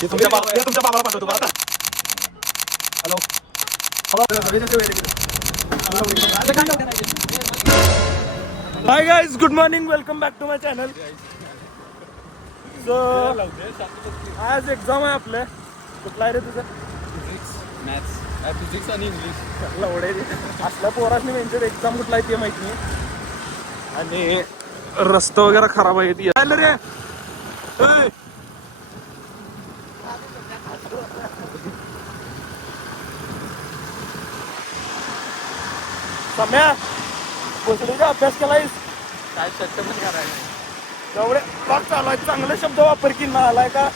तुमच्या बाबाला पाठवतो बरं. Hello hi guys, good morning, welcome back to my channel. So आज एक्झाम आहे आपल्या. कुठला आहे रे तुझं? फिजिक्स आणि इंग्लिश. लवडे असल्या पोरासनी म्हणजे एक्झाम कुठला आहे ते माहिती नाही. आणि रस्ता वगैरे खराब आहे ती रे. सम्या गोष्टीचा अभ्यास केलायस काय शब्द पण करायचं एवढे ब्लॉग चालू आहे. चांगले शब्द वापर की ना आलाय का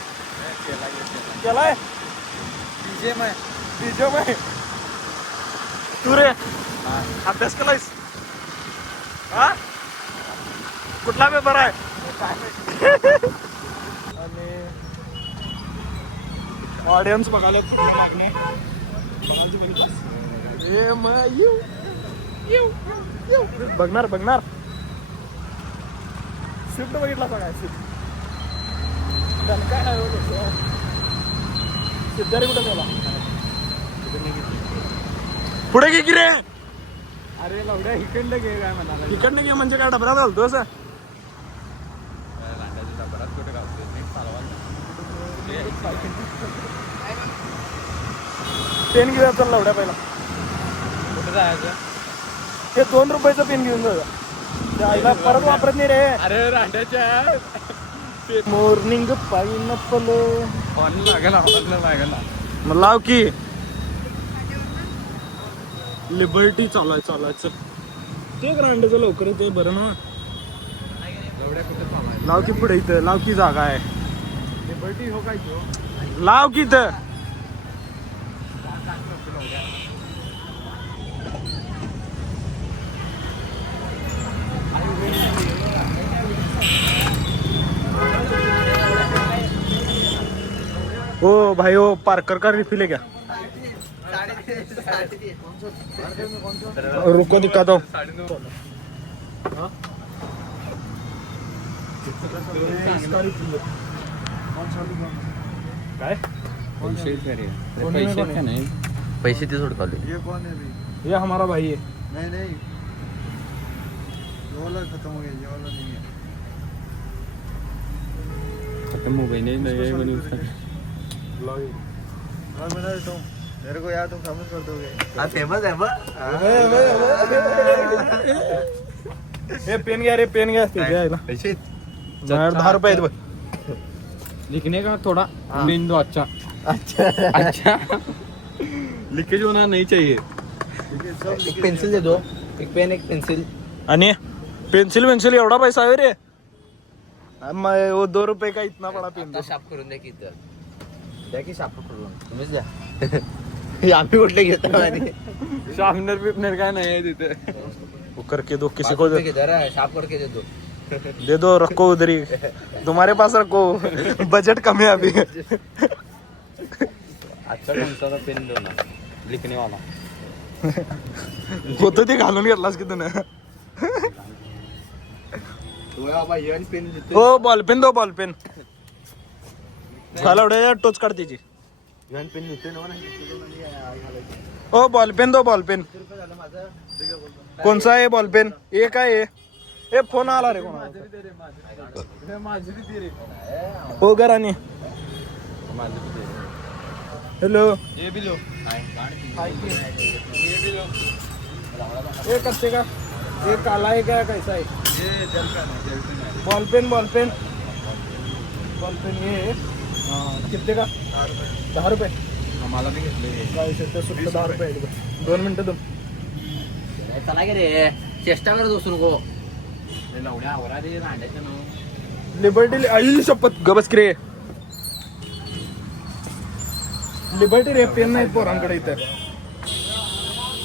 केलाय बीजेम आहे तू रे. अभ्यास केलायस हा? कुठला पेपर आहे? आणि ऑडियन्स बघायला बघणार बघणार. स्विफ्ट बघितला सगळ्या स्विफ्ट काय सिद्धारी कुठं गेला? पुढे घे की रे. अरे लवड्या इकडनं घे काय म्हणाला. इकडनं घे म्हणजे काय डबऱ्यात घालतो असं? पेन घेऊया चल लवड्या पहिला. कुठं जायचं? ते 2 रुपयाचं पेन घेऊन जा. आईला परत वापरत नाही रे. अरे रांड्याच्या मॉर्निंग पाईनॅपल ऑन लागेला मग लाव की. लिबर्टी चालायचं ते ग्रांडचं लवकर ते बरं ना. लवड्या कुठं थांबायचं? लाव की पुढे इथं लाव की जागा आहे. लिबर्टी हो काय घेऊ? लाव की इथं. ओ भाई ओ पार्कर का रिफिल है क्या? रुको दिखाता हूँ. काय पैसे ते सोड काढले. ये कौन है अभी? ये हमारा भाई है. नहीं ये वाला खत्म हो गया, ये वाला नहीं है. खत्म हो गई नहीं म्हणून और बना देता हूँ. मेरे को यार तुम समझ कर दोगे. फेमस आहे मग. हे पेन घ्या रे पेन घ्या. पैसे 10 रुपये आहेत बघ. लिखने का थोड़ा पेन दो. अच्छा अच्छा लीकेज होना नहीं चाहिए. एक पेंसिल दे दो. एक पेन एक पेंसिल. आणि पेन्सिल एवढा पैसा आहे रे. वो 2 रुपये का इतना बड़ा पेन दो. शाप करून द्या की इथं. द्या की शाप करून तुम्हीच द्या. आम्ही कुठले घेतो आणि शार्पनर पिपनर काय नाही आहे तिथे. वो करके दो किसी को शाप करके दे दो. दे दो रखो उधर ही. तुम्हारे पास रखो. बजट कम है अभी. अच्छा कोणता पेन दो ना लिखने वाला. होतं ते घालून घेतलास की तुम्ही. पेन हो बॉलपेन दो बॉलपेन. झालं एवढ्या टोच काढ त्याची. पेन देते ना. हो बॉलपेन दो बॉलपेन. कोणसा आहे बॉलपेन? एक आहे. ए फोन आला रे कोणा. हो घराने. हेलो ये भी लो. ये कच्चे का ये काला है क्या कैसा है? ये जेल पेन है. बॉलपेन ये कितने का? 10 रुपये. आम्हाला बी घेतले. सुट्ट 10 रुपये. 2 मिनिटं दम. चला गे रे चेष्टा करत बसू नको. लवड्या आवरा रे रांड्याच्या नाव. लिबर्टी आई शपथ गबस की रे. लिबर्टी रे पेन नाही पोरांकडे इथं.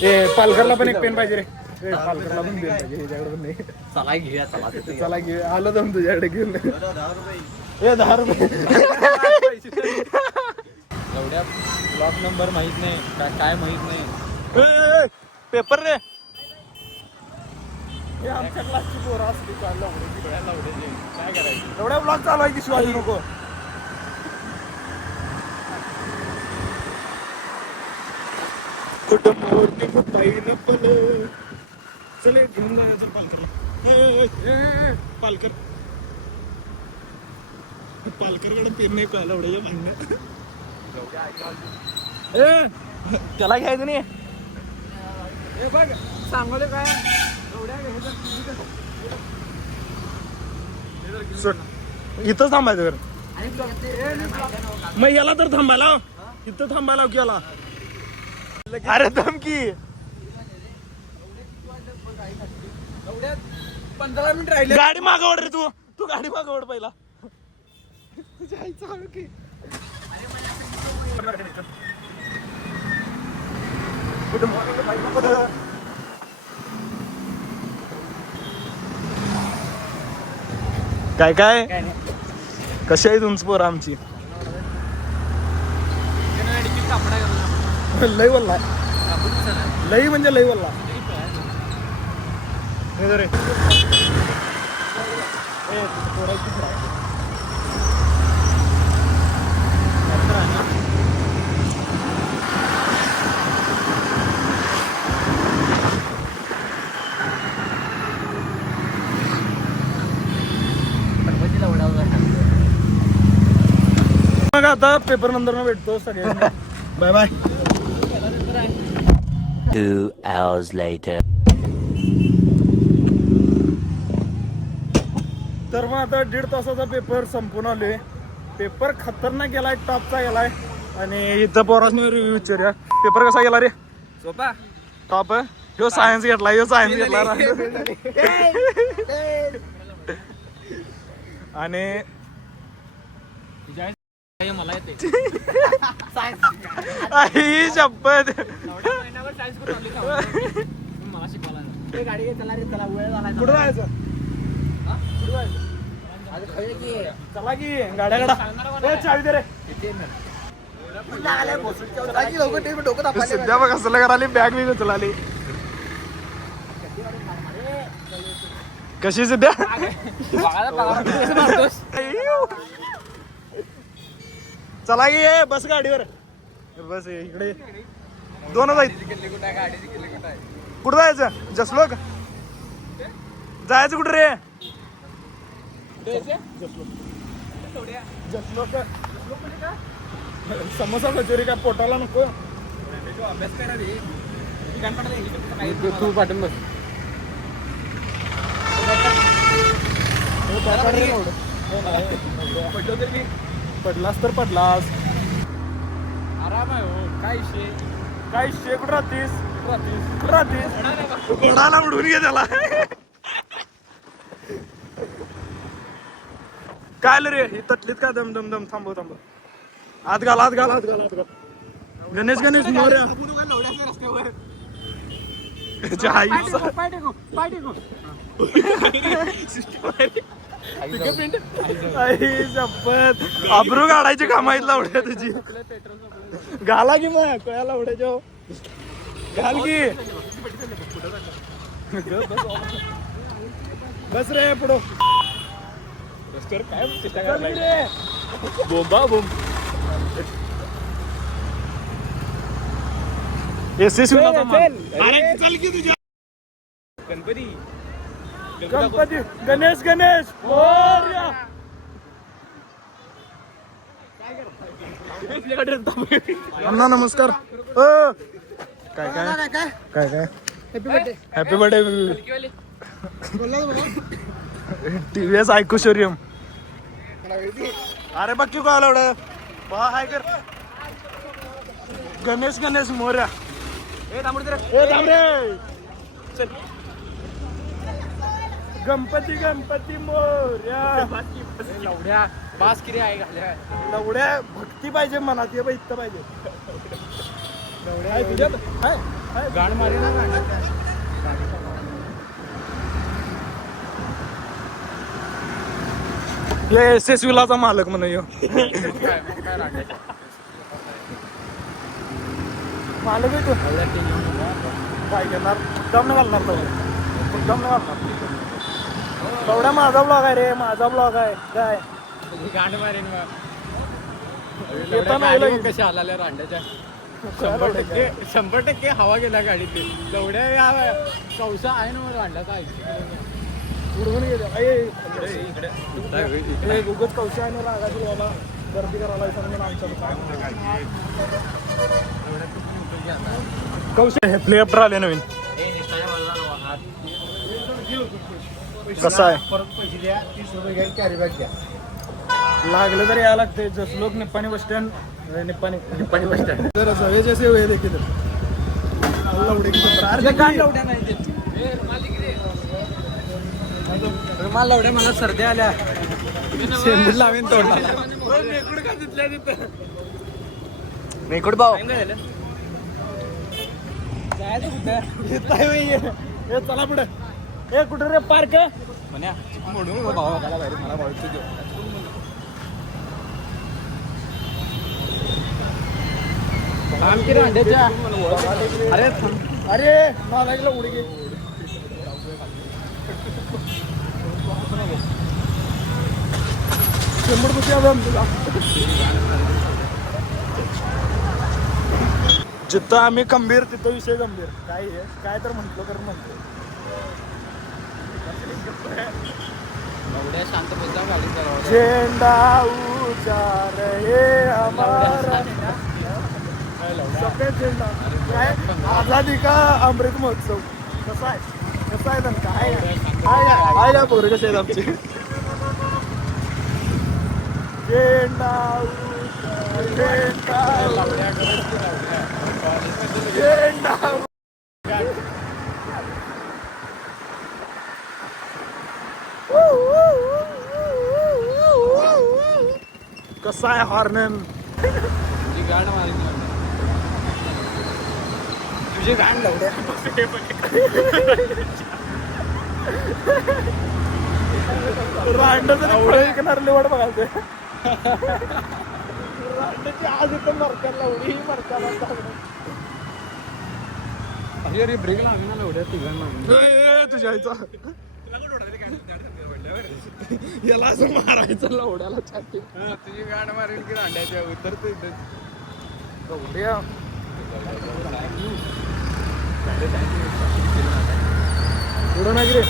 ए पालघरला पण एक पेन पाहिजे रे. पालघरला पण पेन पाहिजे. ह्याच्याकडे पण नाही. चला घेऊया चला. चला घे आलं दम तुझ्याकडे घेऊन. 10 रुपये. लवड्या ब्लॉक नंबर माहित नाही काय माहित नाही. पेपर रे. हे आमच्या क्लासची पोरं असली काय लवड्याची काय करायचं. एवढा ब्लॉग चालू आहे की शिवाजी नको. कुठं मोरती कुठाईनं पण चले घेऊन जायचं पालकरला. पालकर पालकरकडे पेन नाही कळलं एवढं भांडणं. त्याला घ्यायचं नाही. हे बघ सांगले काय इथंच थांबायचं. मग याला तर थांबायला इथं थांबायला की याला. अरे धमकी 15 मिनिट राहिले. गाडी मागवड रे तू. तू गाडी मागवड पहिला. काय काय कशी आहे तुमची पोरं आमची. लई बोलला लई म्हणजे लई बोलला. मग आता पेपर नंतर भेटतो सगळ्यांना. Bye bye. 2 hours later. तर मग आता 1.5 तासाचा पेपर संपून आलोय. पेपर खतरनाक गेलाय, टॉपचा गेलाय. आणि इथं पोरासनी रिव्ह्यू विचारूया. पेपर कसा गेला रे? सोपा टॉप. ह्यो सायन्स घेतला, ह्यो सायन्स घेतला. आणि मला येते आई शपथ. मला शिकवायला कुठं जायचं? चला की गाड्याकडा. चावी दे रे. सध्या बघ असं कराली. बॅग मी उचलाली. कशी सध्या चला की बस गाडीवर. बस इकडे 2 आहेत. कुठं जायचं? जसलोक जायचं कुठं रे? जसलोक समोसा कचोरी काय पोटाला नको. अभ्यास करा रे. तू पाठवून बस. पडलास तर पडलास. आराम आहे हो. काय विषय काय कुठं राहतीस? घोडाला उडून घे त्याला. काय रे ही तटलीत का? दम दम दम. थांबव. हात घाल. गणेश मोरया. शपथ अब्रू काढायची कामाईत लावड्या तुझी. घाला की मग कळ्या लावड्याच्या. घाल की. बस रे पुढं. काय बोंबा बोंब. गणपती गणेश मोरया. अण्णा नमस्कार. काय हॅपी बर्थडे. टीव्हीएस ऐकूशोरियम. अरे बघ की काय एवढं हाय कर. गणेश मोरया. चल. गणपती मोरया. लवड्या बास किती आहे घाल्या. लवड्या भक्ती पाहिजे मनात. ये इथं पाहिजे. गाड मारे ना SSVलाचा मालक म्हणून यो. मालक आहे तू. काय करणार? दम न घालणार तेवढा माझा ब्लॉग आहे रे. माझा ब्लॉग आहे. काय गांड मारेन येता नाही कशा आल्या रांड्याच्या. 100% हवा गेला गाडीत तेवढ्या कौसा आहे ना मला अंड्याचा उडवून गेले उगत कौशा आहे ना रागाची बाबा गर्दी करायला म्हणून आमच्या कौशा हे फ्लेप्टर आले नवीन कसं आहे लागलं तर यायला लागते जसं लोक Nippani bus stand Nippani bus stand तर सगळे जसे वेळ देखील रुमाल लावड्या मला सर्दी आल्या शेंबूड लावेन तोडला मेकुड भाऊ चला पुढे हे कुठे रे पार्क म्हण्या म्हणून भावा मला बाहेर मला भावायचं आमची अंड्याच्या अरे अरे नालायकला उडी घे जिथं आम्ही गंभीर तिथं विषय गंभीर काय आहे काय तर म्हटलो तर म्हणतो शांत बोलता गाडी चालवा झेंडा ऊंचा रहे हमारा सफेद झेंडा काय आझादी का अमृत महोत्सव कसा आहे तर काय आहे ना पोरं कसे आहेत आमचे झेंडा झेंडा कसा आहे हॉर्नन तुझी गाड मारी तुझे गाण लावल्या रांडाचं ऐकणार लेवड बघाल ते रांडाची आज इथं मरक्याला लावली मरक्याला अरे ब्रेक लागणार ना एवढ्या तिघांना तुझ्या आईचा याला असं मारायचं लवड्याला छाती तुझी गाड मारेल की अंड्याच्या उतरतो लवड्या पुढं नाही रे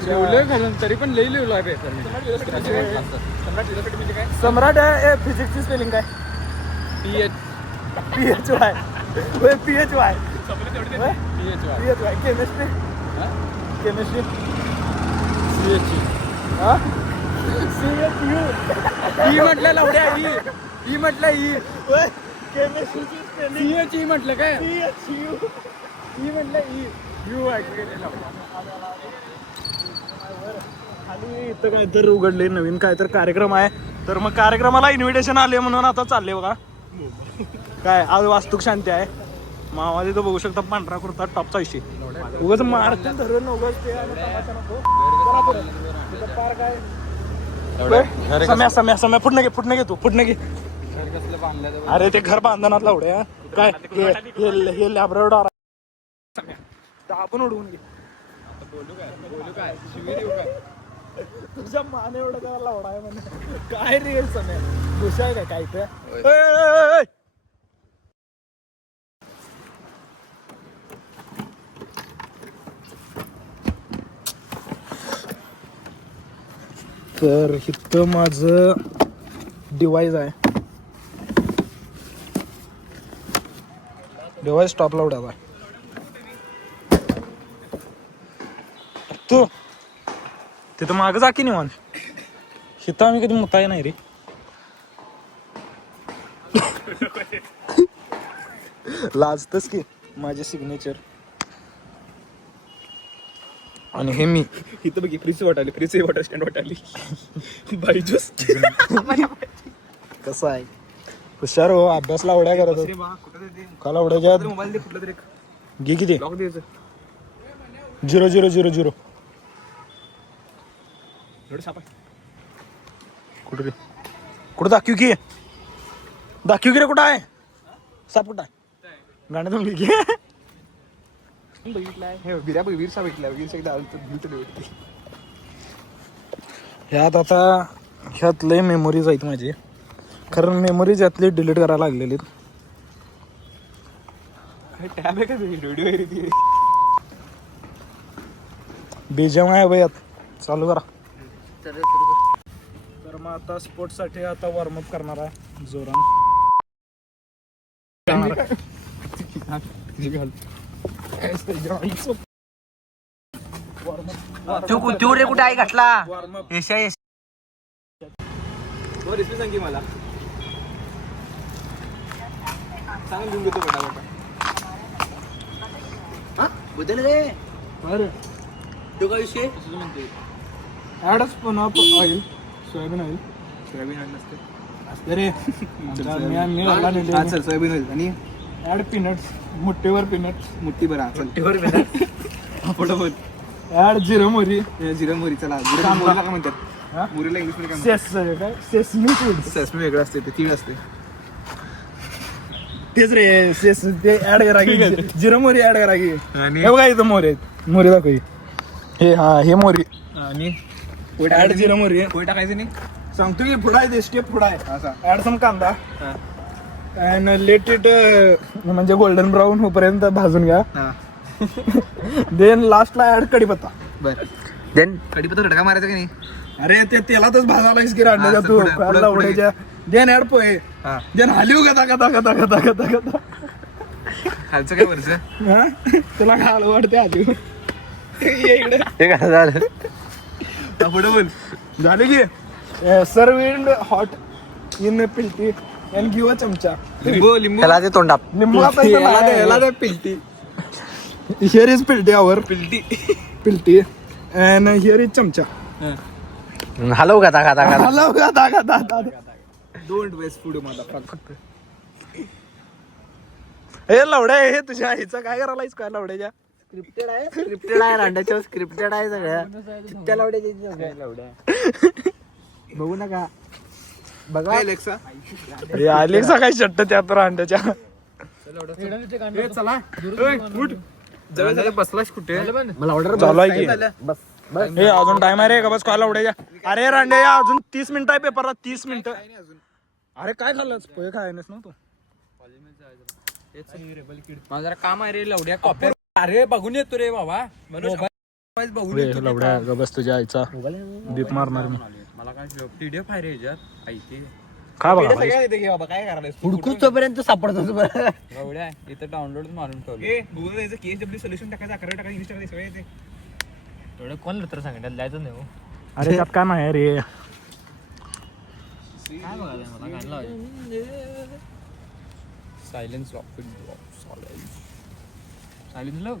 लिवलंय घालून तरी पण लई लिवलो आहे पेपर सम्राट आहे फिजिक्सची स्पेलिंग काय PHY PHY केमिस्ट्री ई म्हटलं लवड्या ई म्हटलं केमिस्ट्रीची ई म्हटलं काय PHU ई म्हटलं यू खाली इथं काहीतरी उघडले नवीन काहीतरी कार्यक्रम आहे तर मग कार्यक्रमाला इन्व्हिटेशन आले म्हणून आता चालले बघा काय आज वास्तुक शांती आहे मावा तिथं बघू शकता पांढरा कुर्ता टॉपचा विषय उगाच मारते धरून उगाच ते आणि तमाशा नको. चला पुढे. तिथं पार्क आहे समय फुटणे घे तू फुटणे घे अरे ते घर बांधणार लावडे काय हे लॅब्राडॉर आपण उडवून घे तुझ्या माने एवढं त्याला लावडा आहे म्हणे काय रे समय खुश आहे काय ते तर इथं माझं डिवाइस आहे डिवाइस टॉप लावडायचा तू तिथं मागं जा की निवान इथं आम्ही कधी मुताय नाही रे लाजतच की माझे सिग्नेचर आणि हे मी इथं बघी फ्रीची वाटाली फ्रीची वॉटर स्टँड वाटाली बाईजूस कसं आहे हुशार हो अभ्यास लावड्या करत का लावड्याच्या मोबाईल दे कुठलं तरी घे किती लॉक द्यायचं 0000 एवढं सापा कुठं रे कुठं दाखवू की रे कुठं आहे साप कुठं आहे गाणं तुम्ही घे वीरसा भेटला ह्यात आता ह्यात लय मेमोरीज आहेत माझी कारण मेमोरीज यातली डिलीट करायला लागलेली टॅब आहे का व्हिडिओ आहे ती बीजम आहे भैयात चालू करा. तर मग आता स्पोर्ट्ससाठी आता वॉर्मअप करणार आहे जोरान. तू रे कुठे आई घातला वॉर्मअप रेसिपी सांग की मला सांग घेऊन घेतो पटापटा. बदल रे अरे तो काय विषय ॲडच पण ऑइल सोयाबीन ऑइल सोयाबीन नसते असते रे. सोयाबीन ऑइल आणि ॲड पीनट्स मुठ्ठीवर पीनट्स मुठ्ठी बरा टीवर फटाफट ॲड जिरं मोहरी जिरा मोहरी चला कांदा. मोरीला काय म्हणतात हा? मोरीला इंग्लिश मध्ये काय सेस काय सेसमी फूड म्हणतात वेगळं असते ते तीळ असते तेच रे सेस ते ऍड करा की जिरं मोहरी ऍड करा की. आणि हे बघा इथं मोहरी आहेत मोहरी दाखव ही. हे हा हे मोहरी आणि ऍड जिरं मोहरी आहे. पोहे टाकायचं नाही सांगतो की पुढा आहे ते स्टेप पुढा आहे. असा ऍड सम कांदा अँड लेट इट म्हणजे गोल्डन ब्राऊन होईपर्यंत भाजून घ्या. हा देन लास्टला ऍड कढीपत्ता. बरं देन कढीपत्ता तडका मारायचा की नाही अरे ते तेलातच भाजायलाच की रांड्याच्या हा, तू पुढे, पुढे, काढला पुढे. उडायच्या. देन ऍड पोहे हा देन हलिव गता गता गता गता गता गता. खालचं काय वरचं हा तुला काय आलं वाटते हलिव ये इकडे हे काय झालं पुढे बोल झाले की सर्व इड हॉट इन पिल्टी अँड गिव अ चमचा. लिंबू लिंबू त्याला ते तोंडात लिंबू याला दे पिलटी हिअर इज पिल्टी आवर पिलटी पिल्टी अँड हिअर इज चमचा. हलव खाता खाता खाता हॅलो गाता गाता डोंट वेस्ट फूड माझा फक्त हे लवड्या हे तुझ्या आईचा काय करायलायस काय लवड्याच्या. स्क्रिप्टेड आहे रांडाच्या स्क्रिप्टेड आहे सगळ्या चित्त्या लावड्याची बघू नका बघा एलेक्सा हे आलेक्सा काय शट्ट त्यात रांड्याच्या. चला उठ जवळ बसलास कुठे मला ऑर्डर चालू आहे की बस हे अजून टाइम आहे रे का बस काय लवड्याच्या. अरे रांड्या अजून 30 मिनिटं आहे पेपरला 30 मिनिटं. अरे काय झालं पोहे खायनस ना तू. माझं जरा काम आहे रे लवड्या कॉपी अरे बघून येतो रे बाबा बघून येतो लवड्या ग बस तुझ्या आईचा दीप मारणार मी. मला काय पीडीएफ आहे रे ह्याच्यात ऐके काय बघा बाबा काय करायला हुडकूच तोपर्यंत सापडतो लवड्या इथं डाउनलोड मारून ठेवलं गुगल याचं केएसडब्ल्यू सोल्युशन टाकायचं 11 टाकायचं इंस्टा सगळं येते एवढं कोण तर सांगितलं द्यायचं नाही हो अरे त्यात काय नाही रे. काय बघायला मला गाणं लावायचं सायलेन्स सायलेन्स लव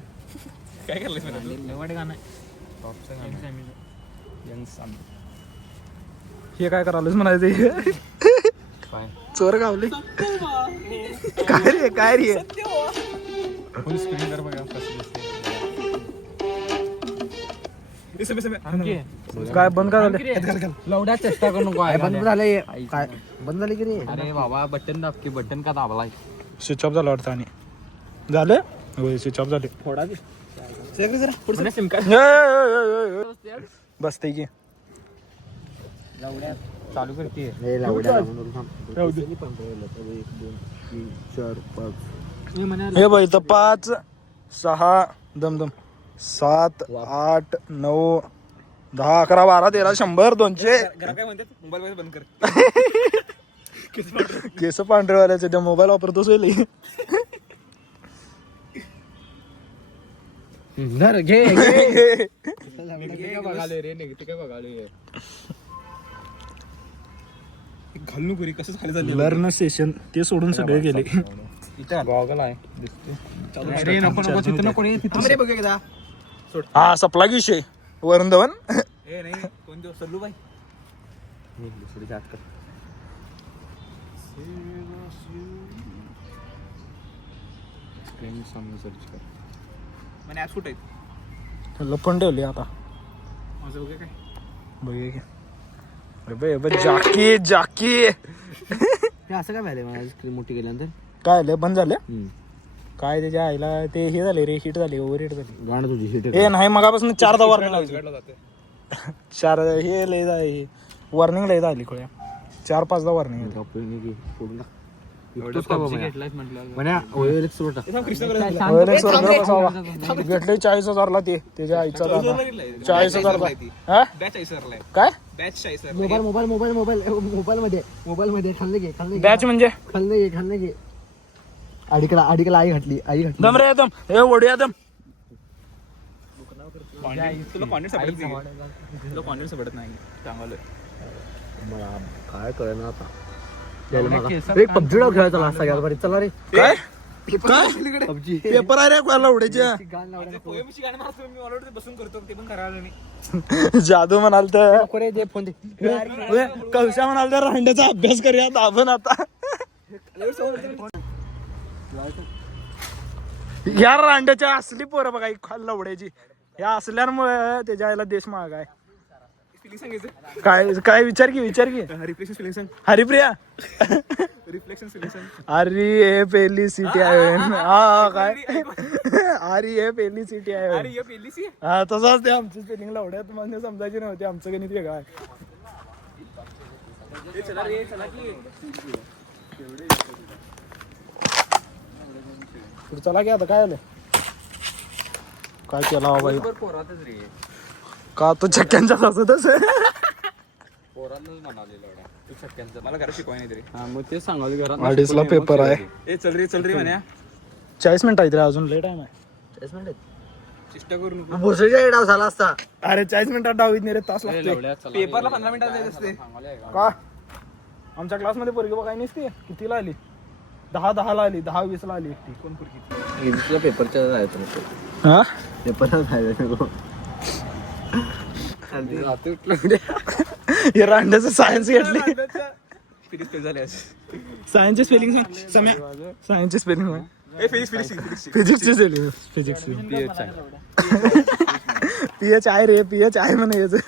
काय करलं वाटे गाणं हे काय करायलाच म्हणायचं काय चोर गावले काय रे काय रे. फुल स्क्रीन कर बघा काय बंद का झालं. लवड्या चेष्टा करू नको बंद झालंय काय बंद झाले की रे अरे बाबा बटन दाब की बटन का दाबलाय स्विच ऑफ झालं वाटतं आणि झालं होय स्विच ऑफ झाले. थोडा सिम कार्ड बसते की चालू करते हे बघ इथं 5 6 दमदम 7 8 9 10 11 12 13 100 200 काय म्हणतात मोबाईल बंद कर केस पांढरेवाल्याचे त्या मोबाईल वापरतोस वेळी. घे बघाले रे निघते काय बघाले घालू करी कसं खाली झाली लर्न सेशन ते सोडून सगळे गेले. गॉगल आहे अरे नको नको तिथं नको रे तिथं बघ एकदा हा सपला की विषय वरुण धवन. ए नाही कोण दिवस सल्लू बाई दुसरी जात कर स्क्रीन सामने सर्च कर म्हणजे ॲप कुठे आहेत लपण ठेवली आता माझं बघे काय बघे की अरे बे जाकी जाकी ते असं काय व्हायलंय मला स्क्रीन मोठी केल्यानंतर काय आलं बंद झालं काय त्याच्या आईला ते हे झाले रे हिट झाले ओव्हर हिट झाली. गाणं तुझी हिट हे नाही मगापासून 4दा वॉर्निंग उजगाडला जाते 4 हे लय वॉर्निंग लय झाली खोळ्या 4-5दा वॉर्निंग. फोडून टाक म्हण्या OLX सोडा. घेतले 40,000ला ते त्याच्या आईचा दादा 40,000ला हा काय मोबाईल मध्ये खाल्ले घे बॅच म्हणजे खाल्ले घे अडीकडे आई घातली दम रे दम हे ओढूया दम तुला कॉन्फिडन्स पडत नाही चांगलं मला काय कळना आता पबजी खेळायचा लास्ट सगळ्यात बरी चला रे काय पबजी पेपर आहे रे कोणाला उडायच्या बसून करतो ते पण करायला नाही. जादू म्हणाल तर दे फोन दे कवशा म्हणाल तर रांड्याचा अभ्यास करूया दाबन आता या रांड्याच्या असली पोरं बघा खाल्ला उडायची या असल्यामुळे त्याच्या आईला देश महाग आहे फिलिंग सांगायचं काय काय विचार की रिफ्लेक्शन फिलिंग सांग. हरिप्रिया रिफ्लेक्शन फिलिंग सांग. अरे हे पहिली सिटी आहे हा काय अरे हे पहिली सिटी आहे ये पहिली सी हा तसंच ते आमची स्पेलिंग लावड्यात म्हणजे समजायची नव्हती आमचं गणित वेगळं आहे चला रे चला की चला की आता काय आलं काय केला हो बाई पोरातच रे का तू चक्क्यांच्या हसतच पोरांनाच म्हणालेलं तू शक्यांचं मला घरात शिकवाय नाही तरी हा मग तेच सांगावं घरात अडीचला पेपर आहे ए चल रे म्हणा 40 मिनिट आहेत रे अजून लेट आहे ना चेष्टा करू नको भोसडीचा डाव झाला असता अरे 40 मिनिटात डावीत नाही रे तास लागते पेपरला 15 मिनिटात जायचं असते का आमच्या क्लासमध्ये पोरगी बघाय नसते कितीला आली 10 ला आली 10-20 ला आली एकटी कोण पोरगी पेपरच्या जायचं हा पेपरला जायचं हे रांड्याचं सायन्स घेतली फिजिक्स फेल झाले सायन्सची स्पेलिंग सांग सम्या सायन्सची स्पेलिंग ए फिजिक्स फिजिक्सची स्पेलिंग फिजिक्स पीएच आहे रे पीएच आहे म्हणे याचं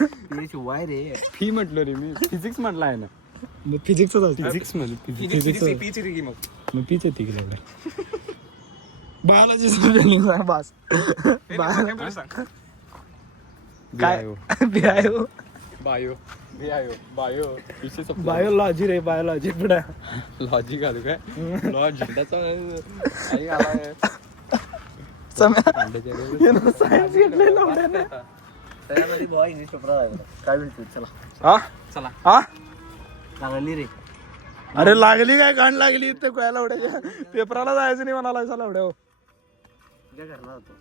वाय रे फी म्हटलं रे मी फिजिक्स म्हटलं आहे ना फिजिक्सच फिजिक्स मध्ये Physics. पीची रे मग मग पीच येते की लवकर बायोलॉजी स्पेलिंग सांग बस काय बिआयो बायो बायो विषय बायोलॉजी रे बायोलॉजी पुढे लॉजिक आलं काय लॉजिक आई आलाय सायन्स घेतले लावड्याने इंग्लिश पेपर काय म्हणतो चला हा चला हा लागली रे अरे लागली काय गाण लागली ते काय लावड्याच्या पेपराला जायचं नाही म्हणाला लावड्या काय करणार होतो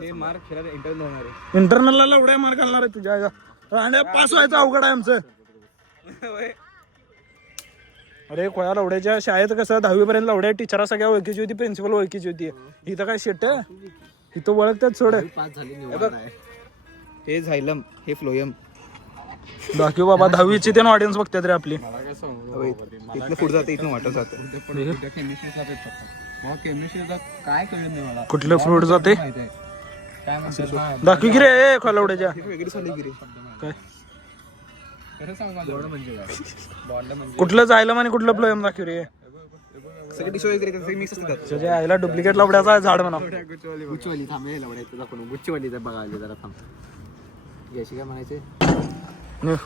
हे मार्क खेळायला इंटरव्ह्यू होणार आहे इंटरनलला लावड्या मार्क घालणार आहे तुझ्या रांड्या पास व्हायचं अवघड आहे आमचं अरे कोया लावड्याच्या शाळेत कसं 10वी पर्यंत लावड्या टीचरा सगळ्या ओळखीची होती प्रिन्सिपल ओळखीची होती इथं काय शेट इथं ओळखतात सोड पास झाली हे झायलम हे फ्लोयम दाखव बाबा 10वीची ते ऑडियन्स बघतात रे आपली इथनं पुढे जाते इथनं वाटत जातं केमिस्ट्रीचा पेपर केमिस्ट्रीचा काय कळलं नाही मला कुठलं फ्रूट जाते काय म्हणतात दाखव की रे खोलावड्याच्या वेगळी झाली की रे काय खरं सांगा बॉन्ड म्हणजे काय बॉन्ड म्हणजे कुठलं जायला म्हणे कुठलं प्लम दाखव रे सगळे डिश वगैरे सगळे मिक्स असतात त्याच्या आईला डुप्लिकेट लावड्याचा झाड म्हणा गुच्चवाली थांबे लवड्याचं दाखवून गुच्चवाली बघायला जरा थांब याशी काय म्हणायचे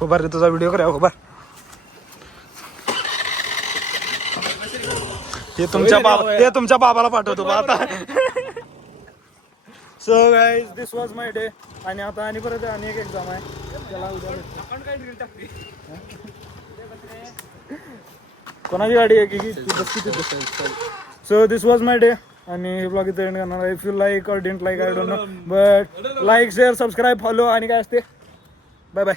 उभार रे तुझा व्हिडिओ करा उभार हे तुमच्या बाबाला पाठवतो बा आता so guys this was my day आणि आता आणि परत आणि एक एक्झाम आहे त्याला उद्या कोणाची गाडी आहे की so this was my day आणि हे ब्लॉग इथं एंड करणार इफ यू लाईक और didn't like I don't know but like share subscribe follow आणि काय असते बाय बाय